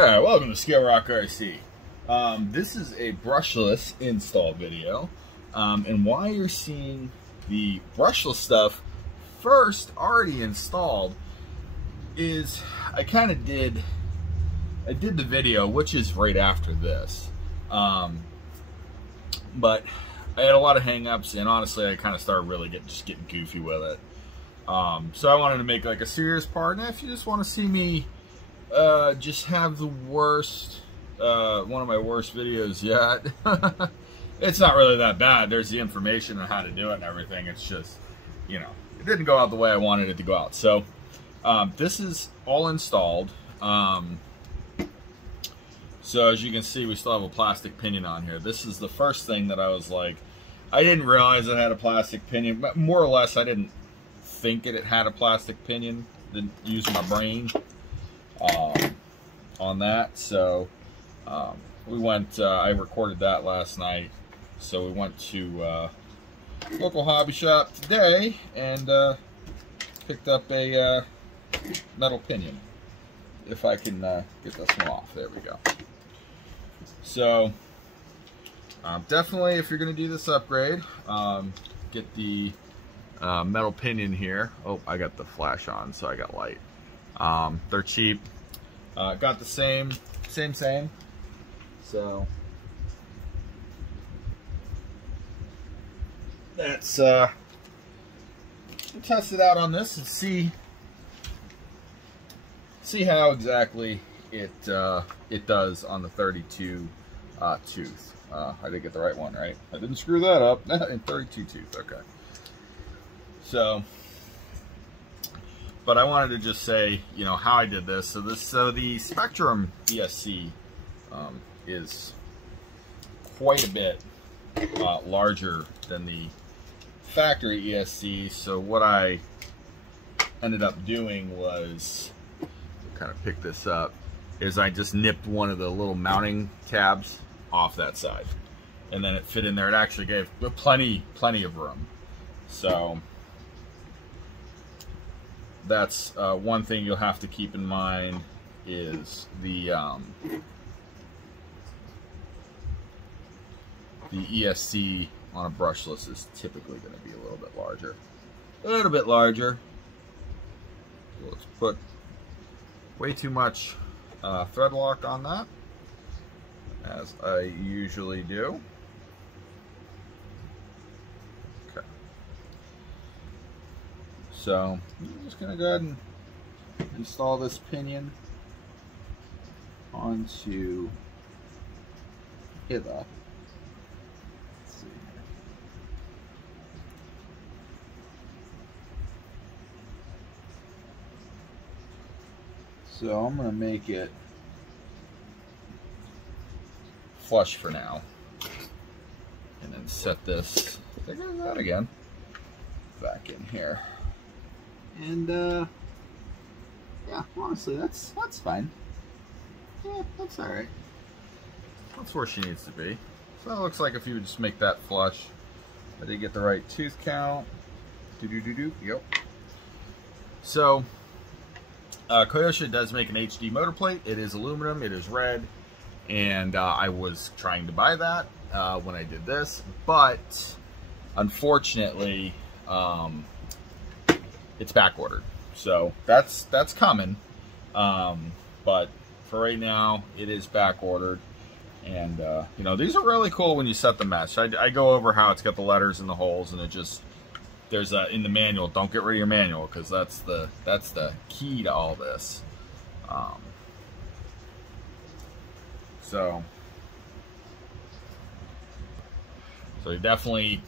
Alright, welcome to Scale Rock RC. This is a brushless install video. And why you're seeing the brushless stuff first already installed is I did the video, which is right after this. But I had a lot of hang-ups, and honestly I kind of started really getting goofy with it. So I wanted to make like a serious part, and if you just want to see me just have the worst, one of my worst videos yet. It's not really that bad. There's the information on how to do it and everything. It's just, you know, it didn't go out the way I wanted it to go out. So this is all installed. So as you can see, we still have a plastic pinion on here. This is the first thing that I was like, I didn't realize it had a plastic pinion, but more or less I didn't think it had a plastic pinion. Didn't use my brain on that. So we went, I recorded that last night, so we went to local hobby shop today and picked up a metal pinion. If I can get this one off, there we go. So definitely, if you're going to do this upgrade, get the metal pinion here. Oh, I got the flash on, so I got light. They're cheap. Got the same. So let's test it out on this and see how exactly it does on the 32 tooth. I did get the right one, right? I didn't screw that up. In 32 tooth, okay. So, but I wanted to just say, you know, how I did this. So the Spectrum ESC is quite a bit larger than the factory ESC. So what I ended up doing was, kind of pick this up, is I just nipped one of the little mounting tabs off that side, and then it fit in there. It actually gave plenty of room. So that's one thing you'll have to keep in mind, is the ESC on a brushless is typically going to be a little bit larger. So let's put way too much thread lock on that, as I usually do. Okay. So I'm just going to go ahead and install this pinion onto hither. Let's see here. So I'm going to make it flush for now, and then set this, there goes that again, back in here. And yeah, honestly, that's fine. Yeah, that's all right. That's where she needs to be. So it looks like if you would just make that flush. I did get the right tooth count. Yep. So Kyosho does make an HD motor plate. It is aluminum, it is red, and I was trying to buy that when I did this, but unfortunately it's back ordered. So that's coming, but for right now it is back ordered. And you know, these are really cool when you set the mesh. I go over how it's got the letters in the holes, and it just, there's in the manual, don't get rid of your manual, because that's the key to all this. So you definitely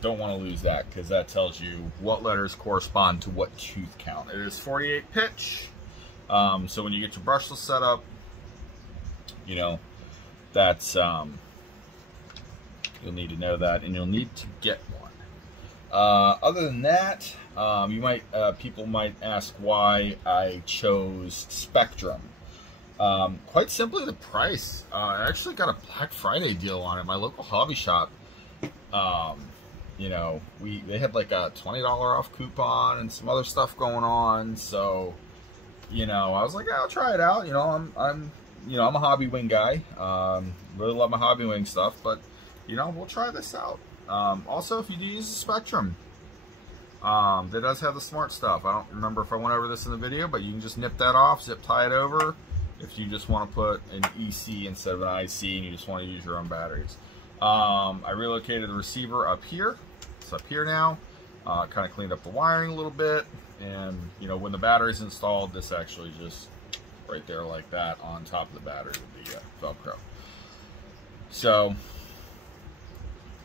don't want to lose that, because that tells you what letters correspond to what tooth count. It is 48 pitch. So when you get your brushless set up, you know, that's you'll need to know that, and you'll need to get one. Other than that, people might ask why I chose Spectrum. Quite simply, the price. I actually got a Black Friday deal on it. My local hobby shop, you know, they had like a $20 off coupon and some other stuff going on. So, you know, I was like, I'll try it out. You know, I'm you know, I'm a hobby wing guy. Really love my hobby wing stuff, but you know, we'll try this out. Also, if you do use the Spectrum, that does have the smart stuff. I don't remember if I went over this in the video, but you can just nip that off, zip tie it over. If you just want to put an EC instead of an IC and you just want to use your own batteries. I relocated the receiver up here. It's up here now. Kind of cleaned up the wiring a little bit. And, you know, when the battery's installed, this actually just right there like that on top of the battery with the Velcro. So,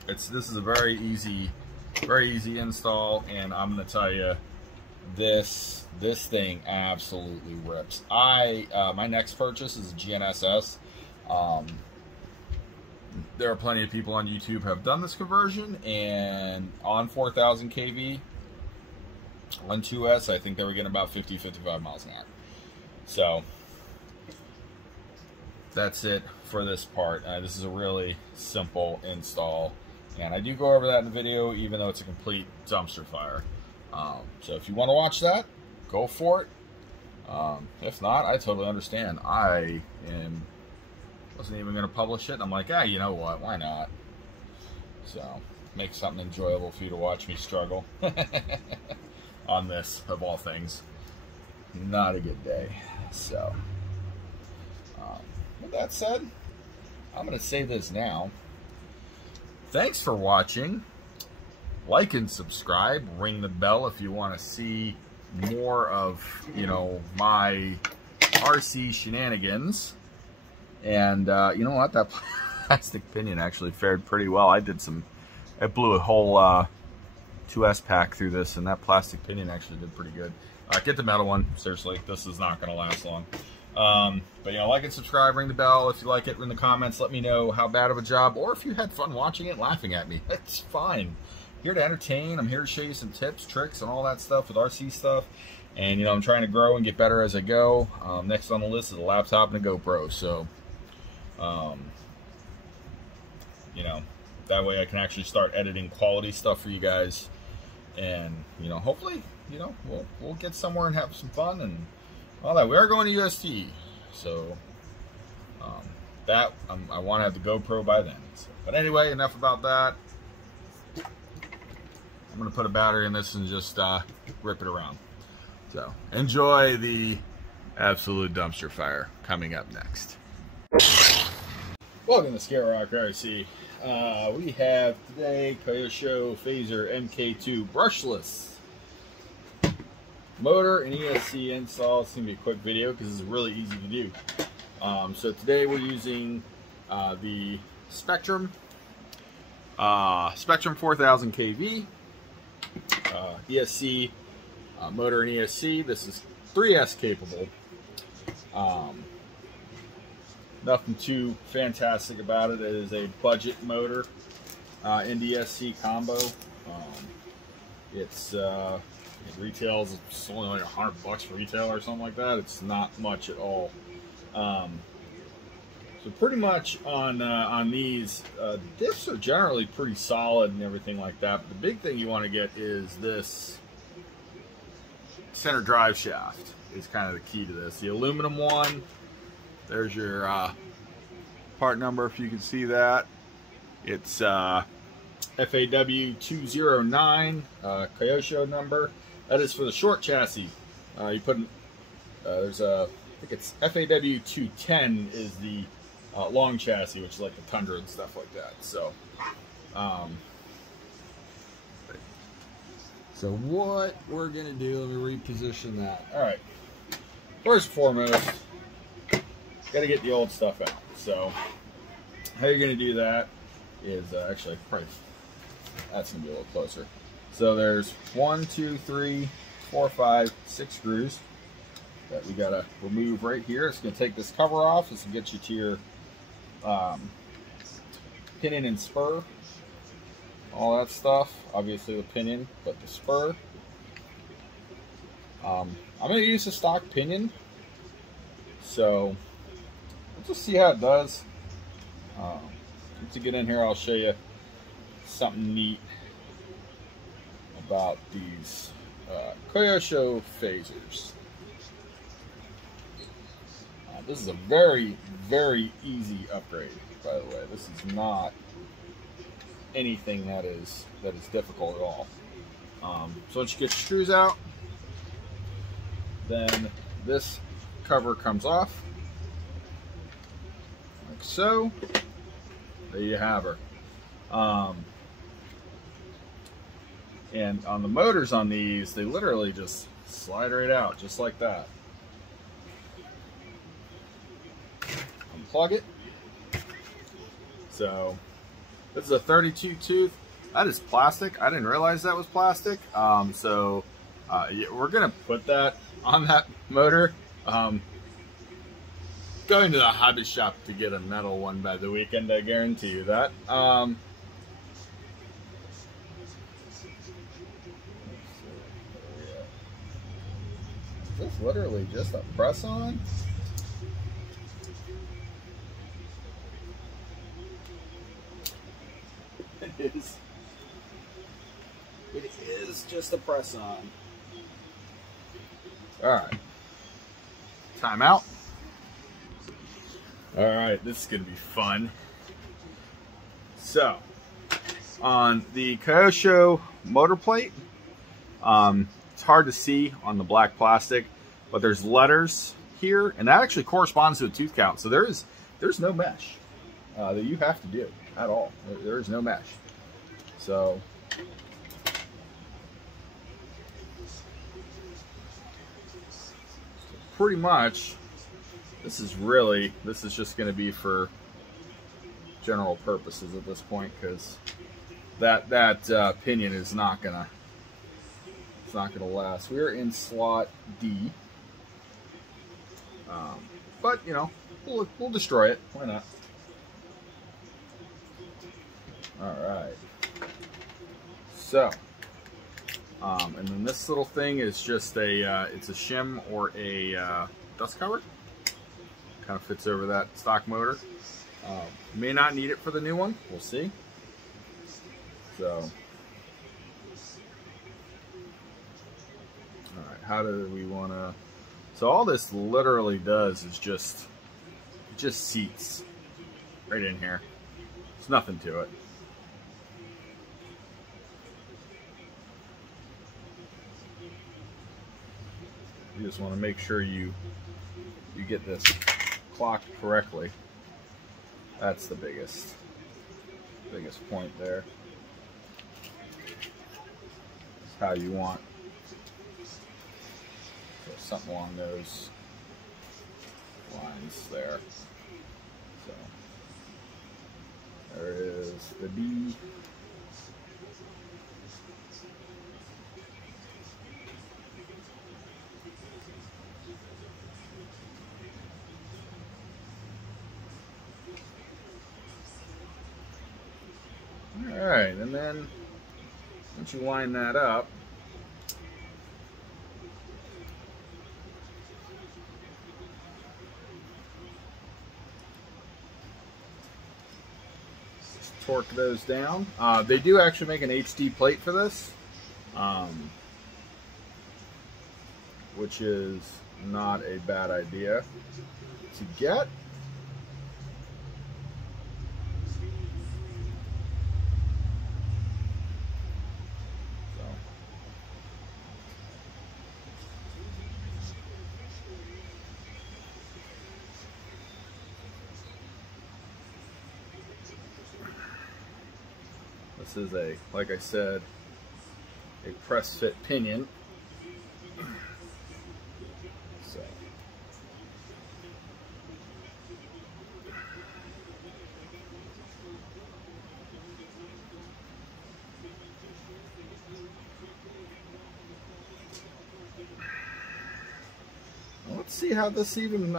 this is a very easy install, and I'm going to tell you, this thing absolutely rips. My next purchase is a GNSS. There are plenty of people on YouTube have done this conversion, and on 4,000 kV on 2S, I think they were getting about 50-55 miles an hour. So that's it for this part. This is a really simple install, and I do go over that in the video, even though it's a complete dumpster fire. So if you want to watch that, go for it. If not, I totally understand. I wasn't even going to publish it, and I'm like, ah, you know what, why not? So make something enjoyable for you to watch me struggle on this, of all things. Not a good day. So with that said, I'm going to save this now. Thanks for watching. Like and subscribe, ring the bell if you want to see more of, you know, my RC shenanigans. And you know what, that plastic pinion actually fared pretty well. I blew a whole 2S pack through this, and that plastic pinion actually did pretty good. Get the metal one, seriously, this is not going to last long. But you know, like and subscribe, ring the bell if you like it in the comments. Let me know how bad of a job, or if you had fun watching it, laughing at me. It's fine. Here to entertain. I'm here to show you some tips, tricks, and all that stuff with RC stuff. And you know, I'm trying to grow and get better as I go. Next on the list is a laptop and a GoPro. So, you know, that way I can actually start editing quality stuff for you guys. And you know, hopefully, you know, we'll get somewhere and have some fun and all that. We are going to UST, so I want to have the GoPro by then. So, but anyway, enough about that. I'm going to put a battery in this and just rip it around. So enjoy the absolute dumpster fire coming up next. Welcome to Scare Rock RC. We have today Kyosho Fazer MK2 brushless motor and ESC install. It's going to be a quick video because it's really easy to do. So today we're using the Spectrum 4000 kV ESC motor and ESC. This is 3S capable. Nothing too fantastic about it. It is a budget motor and ESC combo. It retails, it's only like $100 for retail or something like that. It's not much at all. So pretty much on these, diffs are generally pretty solid and everything like that. But the big thing you want to get is this center drive shaft is kind of the key to this. The aluminum one, there's your part number if you can see that. It's FAW209 Kyosho number. That is for the short chassis. You put there's a, I think it's FAW210 is the long chassis, which is like the Tundra and stuff like that. So, so what we're gonna do? Let me reposition that. All right. First and foremost, gotta get the old stuff out. So, how you're gonna do that is actually probably that's gonna be a little closer. So there's 1, 2, 3, 4, 5, 6 screws that we gotta remove right here. It's gonna take this cover off. This will get you to your pinion and spur, all that stuff. Obviously the pinion, but the spur. I'm gonna use a stock pinion, so let's just see how it does. To get in here, I'll show you something neat about these Kyosho Fazers. This is a very, very easy upgrade, by the way. This is not anything that is difficult at all. So once you get your screws out, then this cover comes off, like so. There you have her. And on the motors on these, they literally just slide right out, just like that. Unplug it. So this is a 32 tooth. That is plastic. I didn't realize that was plastic. So we're gonna put that on that motor. Going to the hobby shop to get a metal one by the weekend, I guarantee you that. Is this literally just a press on? It is. It is just a press on. Alright. Time out. Alright, this is going to be fun. So, on the Kyosho motor plate, it's hard to see on the black plastic, but there's letters here, and that actually corresponds to a tooth count. So there's no mesh that you have to do at all. There is no mesh. So pretty much, this is just going to be for general purposes at this point, because that pinion is not gonna last. We're in slot D, but you know, we'll destroy it. Why not? All right. So, and then this little thing is just it's a shim or a dust cover. Kind of fits over that stock motor. May not need it for the new one. We'll see. So, all right. How do we want to? So all this literally does is just seats right in here. There's nothing to it. You just want to make sure you get this clocked correctly. That's the biggest point there. That's how you want. So something along those lines there. So there is the D. Alright, and then once you line that up, just torque those down. They do actually make an HD plate for this, which is not a bad idea to get. This is like I said, a press fit pinion. So let's see how this even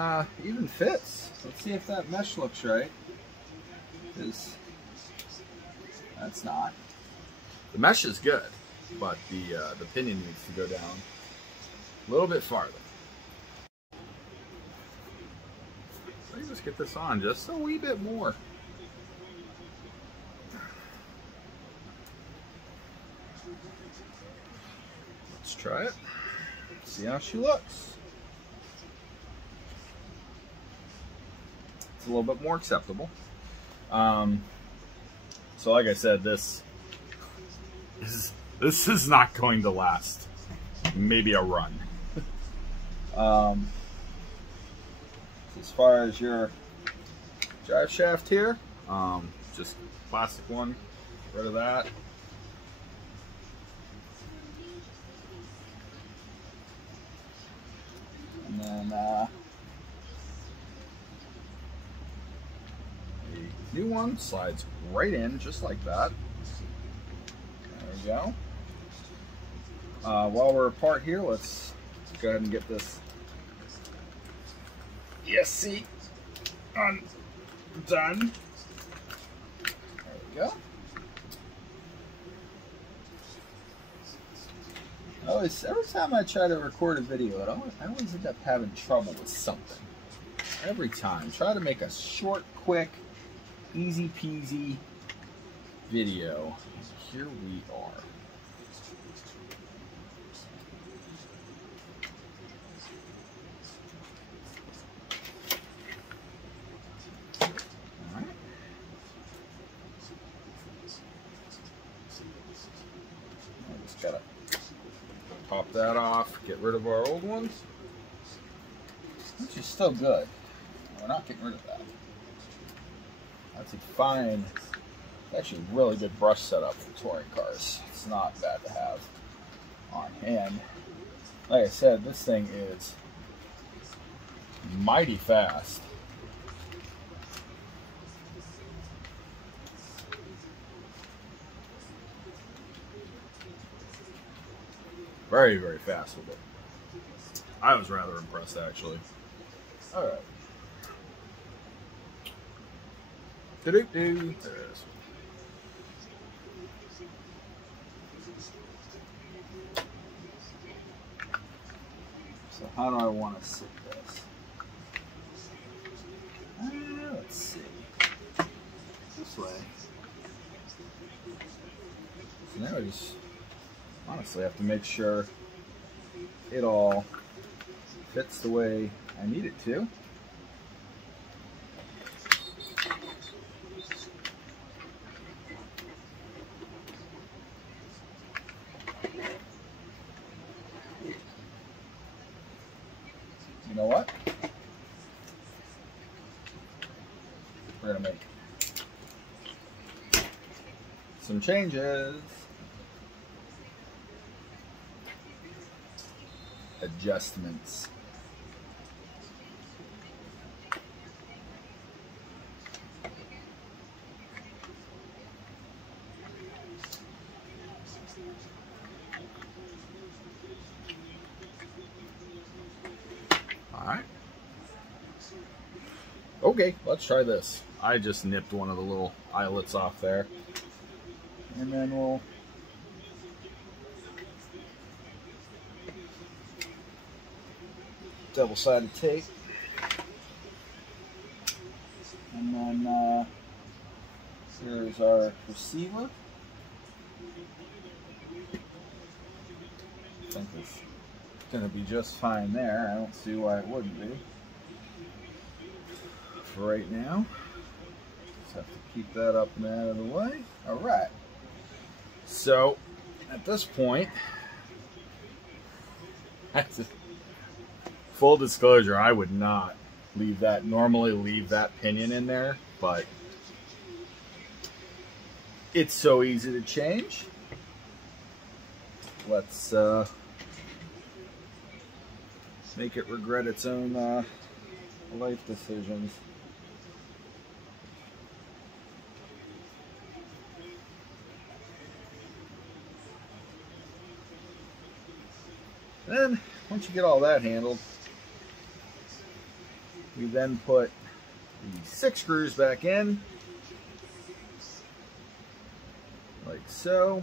fits. Let's see if that mesh looks right. That's not. The mesh is good, but the pinion needs to go down a little bit farther. Let me just get this on just a wee bit more. Let's try it. See how she looks. a little bit more acceptable. So like I said, this is not going to last. Maybe a run. As far as your drive shaft here, just plastic one, get rid of that. And then a new one slides right in just like that. There we go. While we're apart here, let's go ahead and get this ESC undone. There we go. Every time I try to record a video, I always end up having trouble with something. Every time. Try to make a short, quick, easy peasy video. Here we are. Gotta pop that off, get rid of our old ones, which is still good. We're not getting rid of that. That's a fine, actually really good brush setup for touring cars. It's not bad to have on hand. Like I said, this thing is mighty fast. Very, very fast with it. I was rather impressed, actually. All right. There it is. So how do I want to sit this? Let's see. This way. So now I just honestly have to make sure it all fits the way I need it to. You know what? We're gonna make some changes. Adjustments. All right. Okay, let's try this. I just nipped one of the little eyelets off there, and then we'll double-sided tape, and then here's our receiver. I think it's going to be just fine there. I don't see why it wouldn't be. For right now, just have to keep that up and out of the way. All right. So at this point, full disclosure, I would not normally leave that pinion in there, but it's so easy to change. Let's make it regret its own life decisions. Then, once you get all that handled, we then put the 6 screws back in, like so.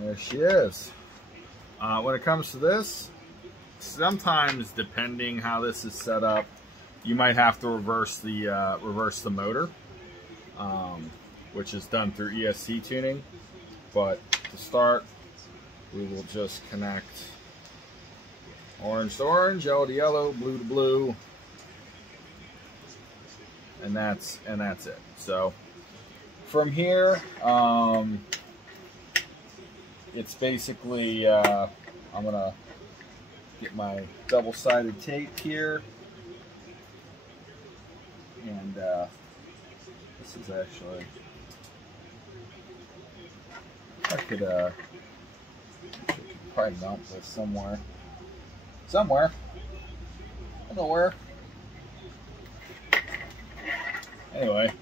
There she is. When it comes to this, sometimes depending how this is set up, you might have to reverse the motor, which is done through ESC tuning. But to start, we will just connect orange to orange, yellow to yellow, blue to blue, and that's it. So from here, it's basically I'm gonna get my double-sided tape here, and this is actually, I could probably mount this somewhere. I don't know where. Anyway,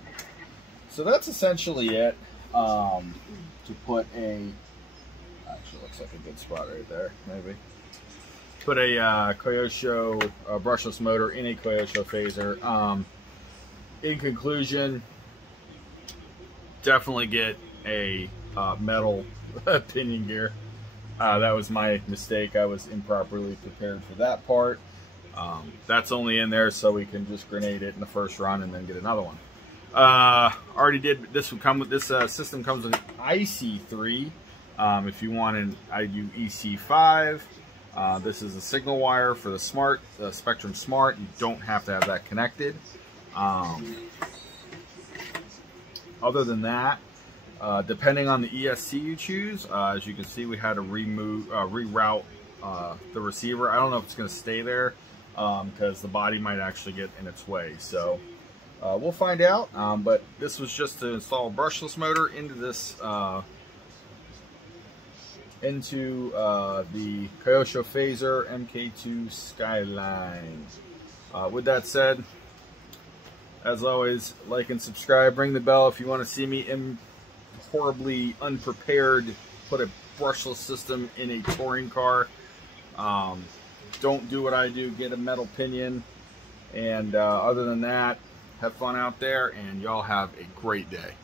so that's essentially it. To put a, actually looks like a good spot right there, maybe. Put a Kyosho brushless motor in a Kyosho Fazer. In conclusion, definitely get a metal pinion gear. That was my mistake. I was improperly prepared for that part. That's only in there so we can just grenade it in the first run and then get another one. Already did. This would come with this system comes with an IC3. If you want an IU EC5, this is a signal wire for the Spectrum Smart. You don't have to have that connected. Other than that, depending on the ESC you choose, as you can see, we had to reroute the receiver. I don't know if it's going to stay there because the body might actually get in its way. So we'll find out. But this was just to install a brushless motor into this the Kyosho Fazer MK2 Skyline. With that said, as always, like and subscribe. Ring the bell if you want to see me horribly unprepared put a brushless system in a touring car. Don't do what I do, get a metal pinion, and other than that, have fun out there, and y'all have a great day.